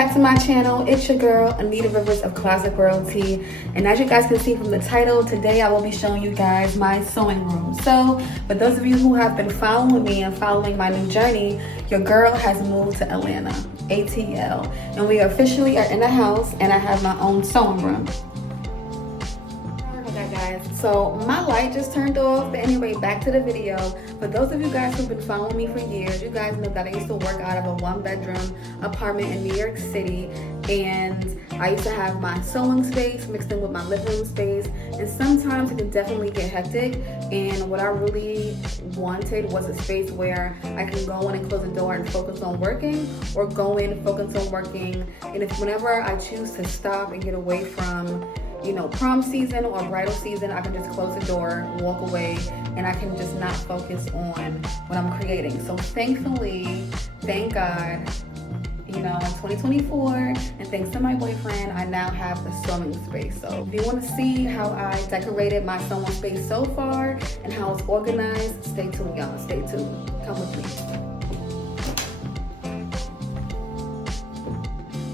back to my channel. It's your girl Anita Rivers of Closet Royalty, and as you guys can see from the title, today I will be showing you guys my sewing room. So for those of you who have been following me and following my new journey, your girl has moved to Atlanta, ATL, and we officially are in the house and I have my own sewing room. Okay guys, so my light just turned off, but anyway, back to the video. For those of you guys who've been following me for years, you guys know that I used to work out of a one-bedroom apartment in New York City, and I used to have my sewing space mixed in with my living room space, and sometimes it can definitely get hectic, and what I really wanted was a space where I can go in and close the door and focus on working, or go in, focus on working, and if whenever I choose to stop and get away from prom season or bridal season, I can just close the door, walk away, and I can just not focus on what I'm creating. So thankfully, thank God, in 2024, and thanks to my boyfriend, I now have a sewing space. So if you want to see how I decorated my sewing space so far and how it's organized, stay tuned, y'all. Stay tuned. Come with me.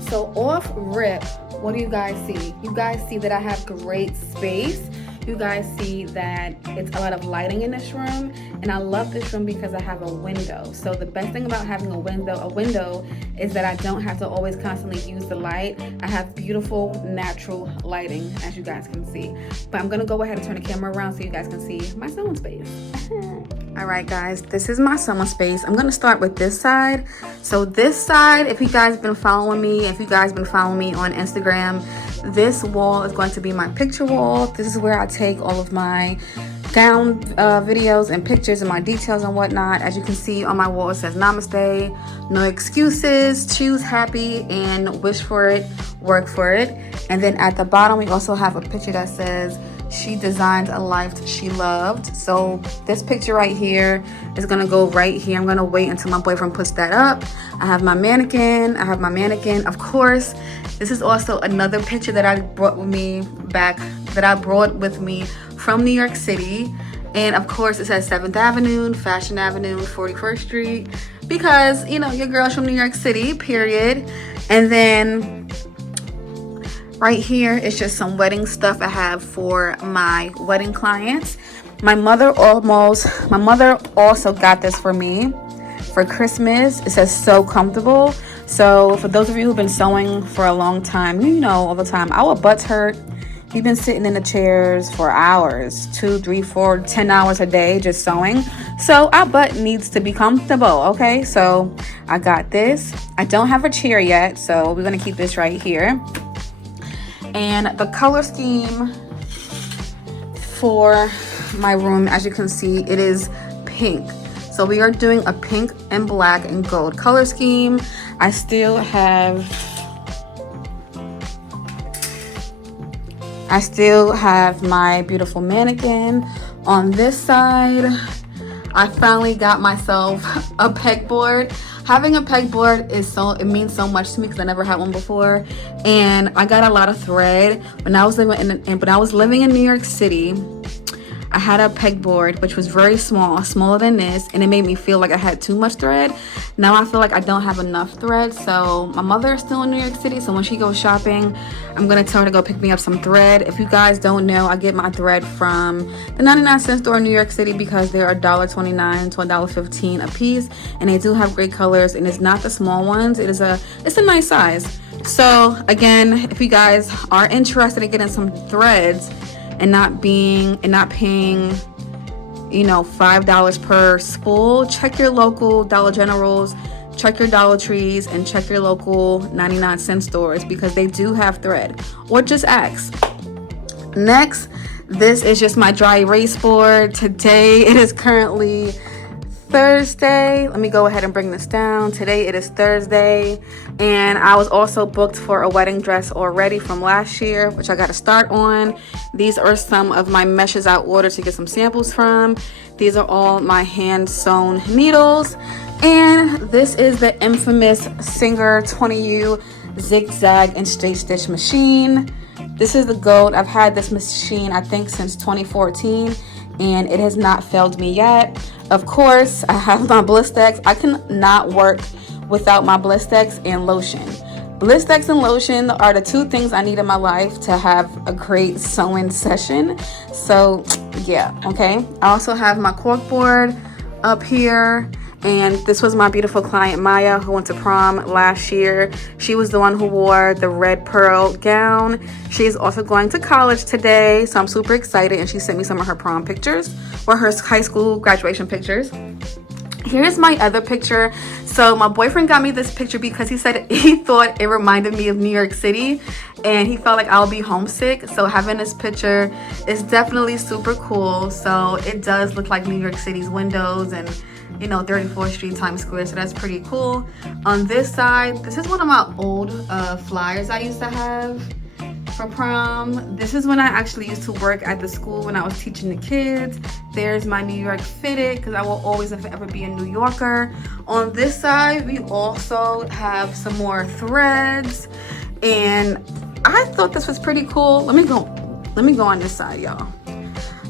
So off rip, what do you guys see? You guys see that I have great space. You guys see that it's a lot of lighting in this room, and I love this room because I have a window. So the best thing about having a window is that I don't have to always constantly use the light. I have beautiful natural lighting, as you guys can see. But I'm gonna go ahead and turn the camera around so you guys can see my sewing space. All right guys, this is my sewing space. I'm gonna start with this side. So this side, if you guys have been following me, on Instagram, this wall is going to be my picture wall. This is where I take all of my gown videos and pictures and my details and whatnot. As you can see on my wall, it says namaste, no excuses, choose happy, and wish for it, work for it. And then at the bottom, we also have a picture that says she designed a life she loved. So this picture right here is gonna go right here. I'm gonna wait until my boyfriend puts that up. I have my mannequin. Of course, this is also another picture that I brought with me from New York City. And of course, it says 7th Avenue, Fashion Avenue, 41st Street, because your girl's from New York City, period. And then right here is just some wedding stuff I have for my wedding clients. My mother also got this for me for Christmas. It says so comfortable. So for those of you who've been sewing for a long time, all the time our butts hurt. We've been sitting in the chairs for hours, 2, 3, 4, 10 hours a day just sewing. So our butt needs to be comfortable, okay? So I got this. I don't have a chair yet, so we're gonna keep this right here. And the color scheme for my room, as you can see, it is pink. So we are doing a pink and black and gold color scheme. I still have my beautiful mannequin on this side. I finally got myself a pegboard. Having a pegboard means so much to me because I never had one before, and I got a lot of thread when I was living in New York City. I had a pegboard which was very small, smaller than this, and it made me feel like I had too much thread. Now I feel like I don't have enough thread. So my mother is still in New York City, so when she goes shopping, I'm gonna tell her to go pick me up some thread. If you guys don't know, I get my thread from the 99-cent store in New York City because they are $1.29 to $1.15 a piece, and they do have great colors, and it's not the small ones. It's a nice size. So again, if you guys are interested in getting some threads and not paying $5 per spool, check your local Dollar Generals, check your Dollar Trees, and check your local 99-cent stores because they do have thread, or just ask. Next, this is just my dry erase board. Today it is currently Thursday. Let me go ahead and bring this down. Today it is Thursday, and I was also booked for a wedding dress already from last year, which I got to start on. These are some of my meshes I ordered to get some samples from. These are all my hand sewn needles, and this is the infamous Singer 20U zigzag and straight stitch machine. This is the gold. I've had this machine I think since 2014, and it has not failed me yet. Of course, I have my Blistex. I cannot work without my Blistex and lotion. Blistex and lotion are the two things I need in my life to have a great sewing session. So yeah, okay. I also have my cork board up here. And this was my beautiful client Maya, who went to prom last year. She was the one who wore the red pearl gown. She's also going to college today, so I'm super excited. And she sent me some of her prom pictures, or her high school graduation pictures. Here's my other picture. So my boyfriend got me this picture because he said he thought it reminded me of New York City, and he felt like I'll be homesick. So having this picture is definitely super cool. So it does look like New York City's windows and, you know, 34th Street, Times Square, so that's pretty cool. On this side, this is one of my old flyers I used to have for prom. This is when I actually used to work at the school when I was teaching the kids. There's my New York fitted, because I will always and forever be a New Yorker. On this side, we also have some more threads, and I thought this was pretty cool. Let me go on this side, y'all.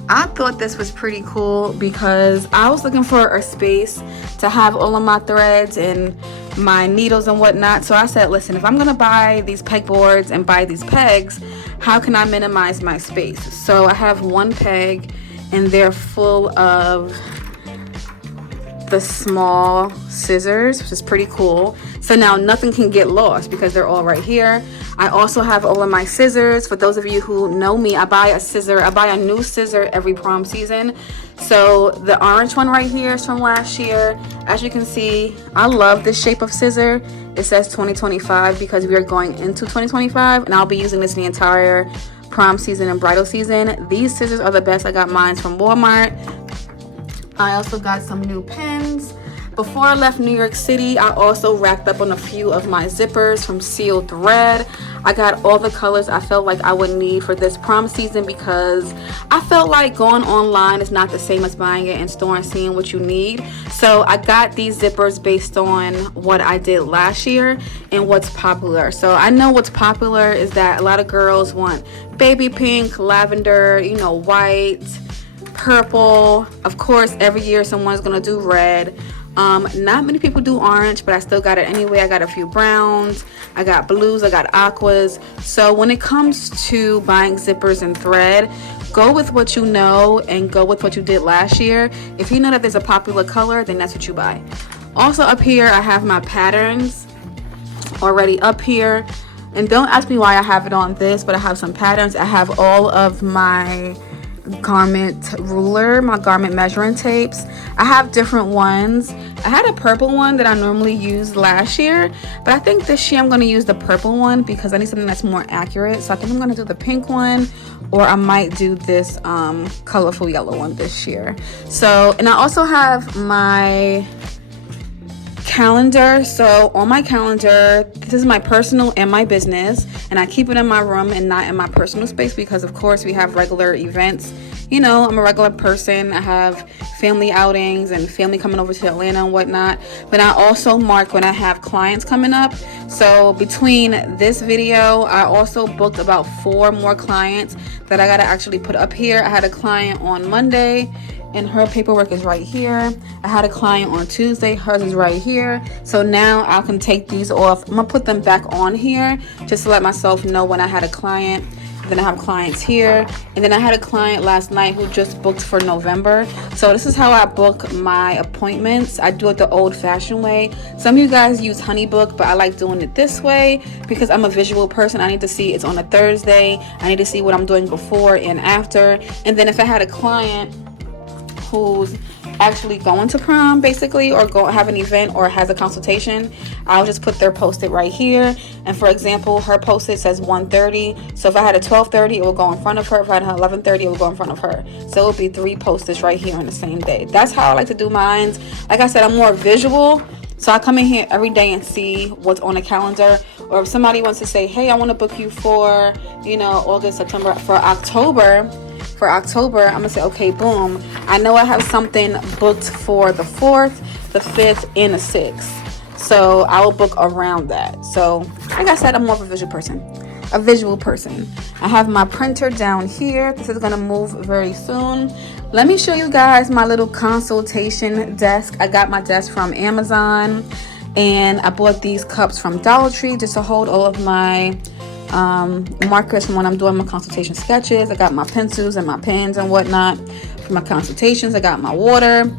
I thought this was pretty cool because I was looking for a space to have all of my threads and my needles and whatnot. So I said, listen, if I'm gonna buy these pegboards and buy these pegs, how can I minimize my space? So I have one peg, and they're full of the small scissors, which is pretty cool. So now nothing can get lost because they're all right here. I also have all of my scissors. For those of you who know me, I buy a new scissor every prom season. So the orange one right here is from last year. As you can see, I love this shape of scissor. It says 2025 because we are going into 2025, and I'll be using this the entire prom season and bridal season. These scissors are the best. I got mine from Walmart. I also got some new pins. Before I left New York City, I also racked up on a few of my zippers from Sealed Thread. I got all the colors I felt like I would need for this prom season because I felt like going online is not the same as buying it in store and seeing what you need. So I got these zippers based on what I did last year and what's popular. So I know what's popular is that a lot of girls want baby pink, lavender, you know, white, purple. Of course, every year someone's gonna do red. Not many people do orange, but I still got it anyway. I got a few browns, I got blues, I got aquas. So when it comes to buying zippers and thread, go with what you know and go with what you did last year. If you know that there's a popular color, then that's what you buy. Also up here, I have my patterns already up here. And don't ask me why I have it on this, but I have some patterns. I have all of my garment ruler, my garment measuring tapes. I have different ones. I had a purple one that I normally used last year, but I think this year I'm going to use the purple one because I need something that's more accurate. So I think I'm going to do the pink one, or I might do this colorful yellow one this year. So, and I also have my calendar. So on my calendar, this is my personal and my business, and I keep it in my room and not in my personal space because of course we have regular events. You know, I'm a regular person. I have family outings and family coming over to Atlanta and whatnot, but I also mark when I have clients coming up. So between this video, I also booked about 4 more clients that I gotta actually put up here. I had a client on Monday and her paperwork is right here. I had a client on Tuesday, hers is right here. So now I can take these off. I'm gonna put them back on here just to let myself know when I had a client. Then I have clients here, and then I had a client last night who just booked for November. So this is how I book my appointments. I do it the old-fashioned way. Some of you guys use Honeybook, but I like doing it this way because I'm a visual person. I need to see it's on a Thursday. I need to see what I'm doing before and after. And then if I had a client who's actually going to prom basically, or go have an event or has a consultation, I'll just put their post-it right here. And for example, her post-it says 1:30, so if I had a 12:30 it will go in front of her. If I had a 11:30 it will go in front of her. So it will be 3 post-its right here on the same day. That's how I like to do mine. Like I said, I'm more visual, so I come in here every day and see what's on the calendar. Or if somebody wants to say, hey, I want to book you for, you know, August, September, for October, I'm gonna say, okay, boom, I know I have something booked for the 4th, the 5th, and the 6th, so I will book around that. So like I said, I'm more of a visual person. I have my printer down here. This is gonna move very soon. Let me show you guys my little consultation desk. I got my desk from Amazon, And I bought these cups from Dollar Tree just to hold all of my markers from when I'm doing my consultation sketches. I got my pencils and my pens and whatnot for my consultations. I got my water.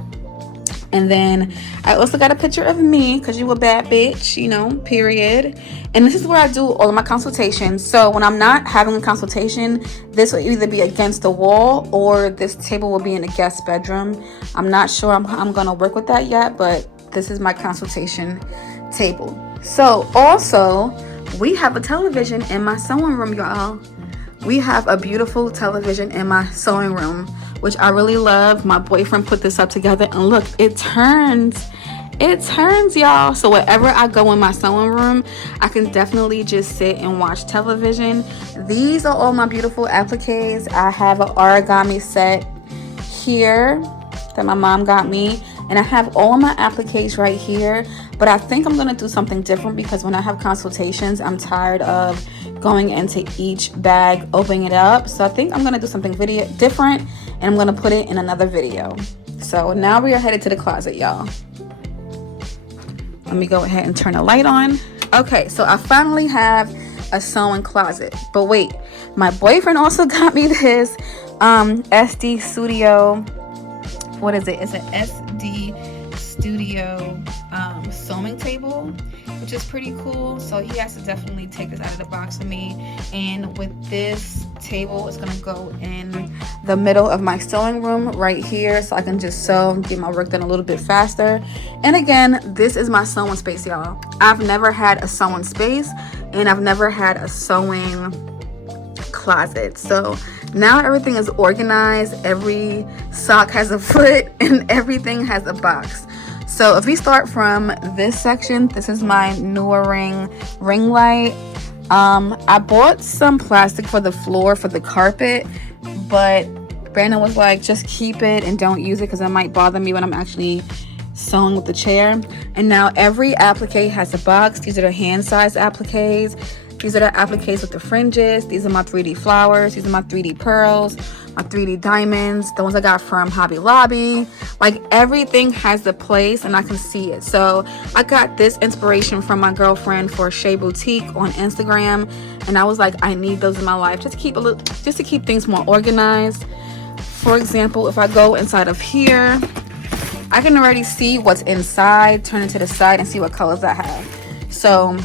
And then I also got a picture of me, because you a bad bitch, you know, period. And this is where I do all of my consultations. So when I'm not having a consultation, this will either be against the wall or this table will be in a guest bedroom. I'm not sure I'm going to work with that yet, but this is my consultation table. So also, we have a television in my sewing room, y'all. We have a beautiful television in my sewing room, which I really love. My boyfriend put this up together, and look, it turns, y'all. So wherever I go in my sewing room, I can definitely just sit and watch television. These are all my beautiful appliques. I have an origami set here that my mom got me, and I have all of my appliques right here. But I think I'm going to do something different, because when I have consultations, I'm tired of going into each bag, opening it up. So I think I'm going to do something different, and I'm going to put it in another video. So now we are headed to the closet, y'all. Let me go ahead and turn the light on. Okay, so I finally have a sewing closet. But wait, my boyfriend also got me this SD Studio. What is it? It's an SD Studio sewing table, which is pretty cool. So he has to definitely take this out of the box for me. And with this table, it's gonna go in the middle of my sewing room right here, so I can just sew and get my work done a little bit faster. And again, this is my sewing space, y'all. I've never had a sewing space, and I've never had a sewing closet. So now everything is organized. Every sock has a foot and everything has a box. So if we start from this section, this is my Nooring ring light. I bought some plastic for the floor for the carpet, but Brandon was like, just keep it and don't use it, because it might bother me when I'm actually sewing with the chair. And now every applique has a box. These are the hand size appliques. These are the appliques with the fringes. These are my 3D flowers. These are my 3D pearls, my 3D diamonds, the ones I got from Hobby Lobby. Like, everything has a place, and I can see it. So I got this inspiration from my girlfriend for Shea Boutique on Instagram, and I was like, I need those in my life just to keep things more organized. For example, if I go inside of here, I can already see what's inside, turn it to the side, and see what colors I have. So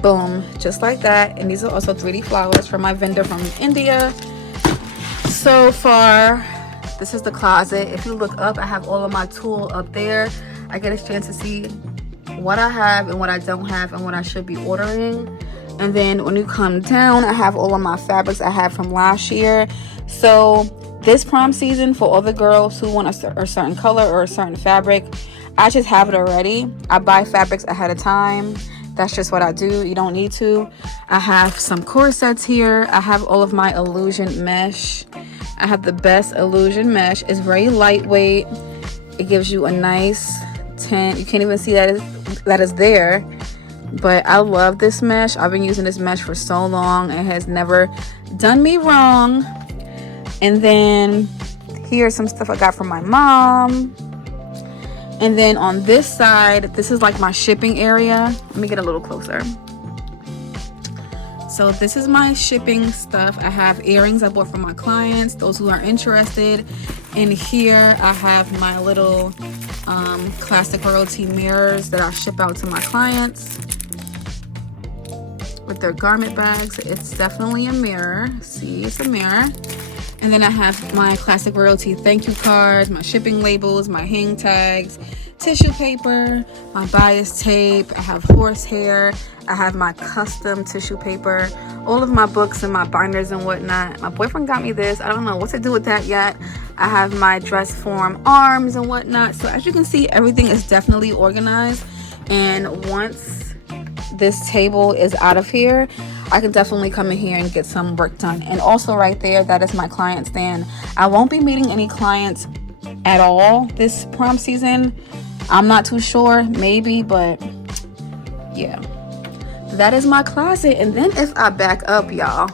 boom, just like that. And these are also 3D flowers from my vendor from India. So far, this is the closet. If you look up, I have all of my tool up there. I get a chance to see what I have and what I don't have and what I should be ordering. And then when you come down, I have all of my fabrics I have from last year. So this prom season, for all the girls who want a certain color or a certain fabric, I just have it already. I buy fabrics ahead of time. That's just what I do. You don't need to. I have some corsets here. I have all of my illusion mesh. I have the best illusion mesh. It's very lightweight. It gives you a nice tint. You can't even see that is there. But I love this mesh. I've been using this mesh for so long. It has never done me wrong. And then here's some stuff I got from my mom. And then on this side, this is like my shipping area. Let me get a little closer. So this is my shipping stuff. I have earrings I bought from my clients, those who are interested. And here I have my little classic royalty mirrors that I ship out to my clients with their garment bags. It's definitely a mirror. See, it's a mirror. And then I have my classic royalty thank you cards, my shipping labels, my hang tags, tissue paper, my bias tape. I have horsehair. I have my custom tissue paper, all of my books and my binders and whatnot. My boyfriend got me this. I don't know what to do with that yet. I have my dress form arms and whatnot. So as you can see, everything is definitely organized. And once this table is out of here, I can definitely come in here and get some work done. And also right there, that is my client stand. I won't be meeting any clients at all this prom season. I'm not too sure, maybe, but yeah. That is my closet. And then if I back up, y'all,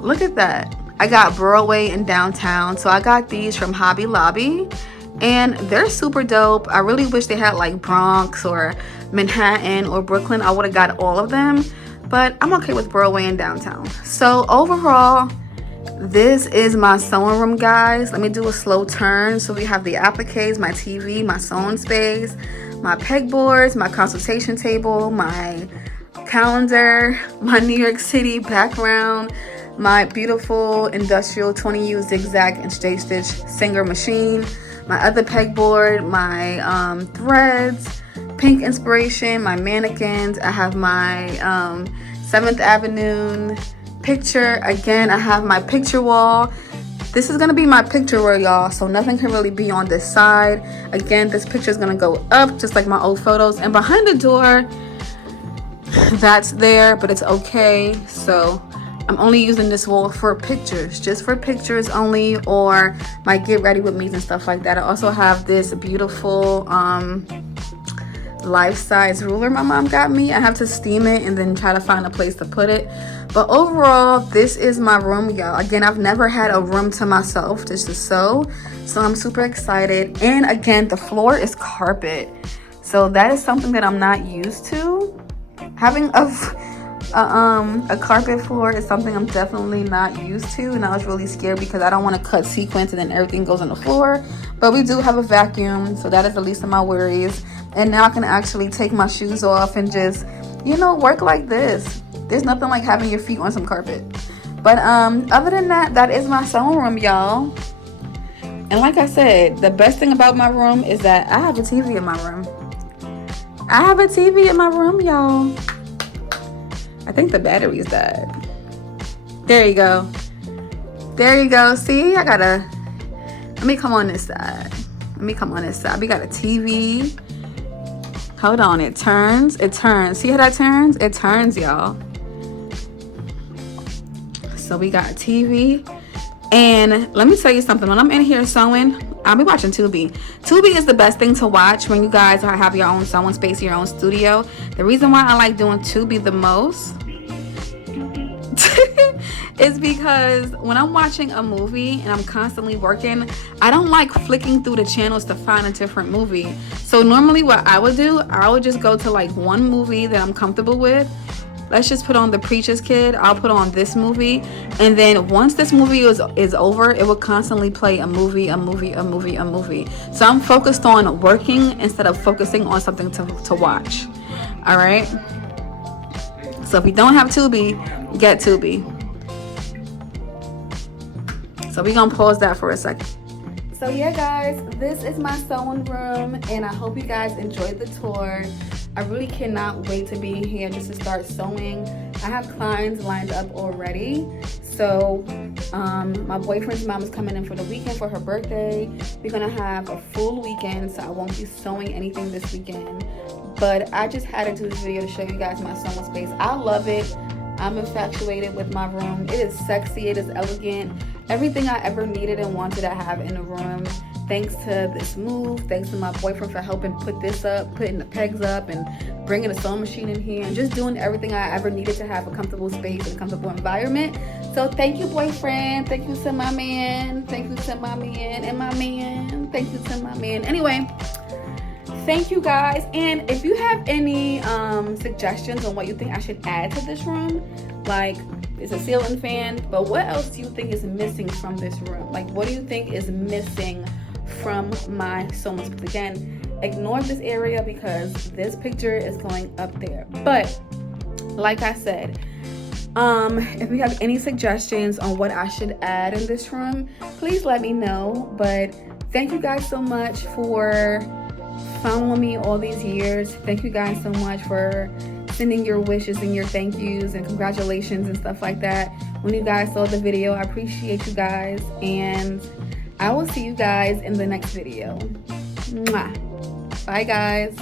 look at that. I got Broadway and downtown. So I got these from Hobby Lobby. and they're super dope. I really wish they had like Bronx or Manhattan or Brooklyn. I would have got all of them, but I'm okay with Broadway and downtown. So overall, this is my sewing room, guys. Let me do a slow turn. So we have the appliques, my TV, my sewing space, my pegboards, my consultation table, my calendar, my New York City background, my beautiful industrial 20U zigzag and straight stitch Singer machine, my other pegboard, my threads, pink inspiration, my mannequins. I have my 7th Avenue picture. Again, I have my picture wall. This is gonna be my picture wall, y'all, so nothing can really be on this side. Again, this picture is gonna go up just like my old photos, and behind the door, that's there, but it's okay. So I'm only using this wall for pictures, just for pictures only, or my get ready with me's and stuff like that. I also have this beautiful life-size ruler my mom got me. I have to steam it and then try to find a place to put it. But overall, this is my room, y'all. Again, I've never had a room to myself just to sew, so I'm super excited. And again, the floor is carpet, so that is something that I'm not used to. Having a carpet floor is something I'm definitely not used to, and I was really scared because I don't want to cut sequins and then everything goes on the floor. But we do have a vacuum, so that is the least of my worries. And now I can actually take my shoes off and just, you know, work like this. There's nothing like having your feet on some carpet. But other than that, that is my sewing room, y'all. And like I said, the best thing about my room is that I have a TV in my room. I have a TV in my room, y'all. I think the battery is dead. There you go. There you go. See, let me come on this side. We got a TV. Hold on, it turns. See how that turns? It turns, y'all. So we got a TV. And let me tell you something. When I'm in here sewing, I'll be watching Tubi. Tubi is the best thing to watch when you guys have your own sewing space, your own studio. The reason why I like doing Tubi the most is because when I'm watching a movie and I'm constantly working, I don't like flicking through the channels to find a different movie. So normally what I would do, I would just go to like one movie that I'm comfortable with. Let's just put on The Preacher's Kid. I'll put on this movie, and then once this movie is over, it will constantly play a movie. So I'm focused on working instead of focusing on something to watch. All right. So if you don't have Tubi, get Tubi. So we're gonna pause that for a second. So yeah, guys, this is my sewing room, and I hope you guys enjoyed the tour. I really cannot wait to be here just to start sewing. I have clients lined up already. So my boyfriend's mom is coming in for the weekend for her birthday. We're gonna have a full weekend, so I won't be sewing anything this weekend. But I just had to do this video to show you guys my sewing space. I love it. I'm infatuated with my room. It is sexy, it is elegant. Everything I ever needed and wanted I have in the room. Thanks to this move, thanks to my boyfriend for helping put this up, putting the pegs up and bringing the sewing machine in here and just doing everything I ever needed to have a comfortable space and a comfortable environment. So thank you, boyfriend. Thank you to my man. Thank you to my man and my man. Thank you to my man. Anyway, thank you guys. And if you have any suggestions on what you think I should add to this room, like it's a ceiling fan, but what else do you think is missing from this room? Like, what do you think is missing from my sewing space? Again, ignore this area because this picture is going up there. But like I said, if you have any suggestions on what I should add in this room, please let me know. But thank you guys so much for following me all these years. Thank you guys so much for sending your wishes and your thank yous and congratulations and stuff like that when you guys saw the video. I appreciate you guys, and I will see you guys in the next video. Mwah. Bye guys.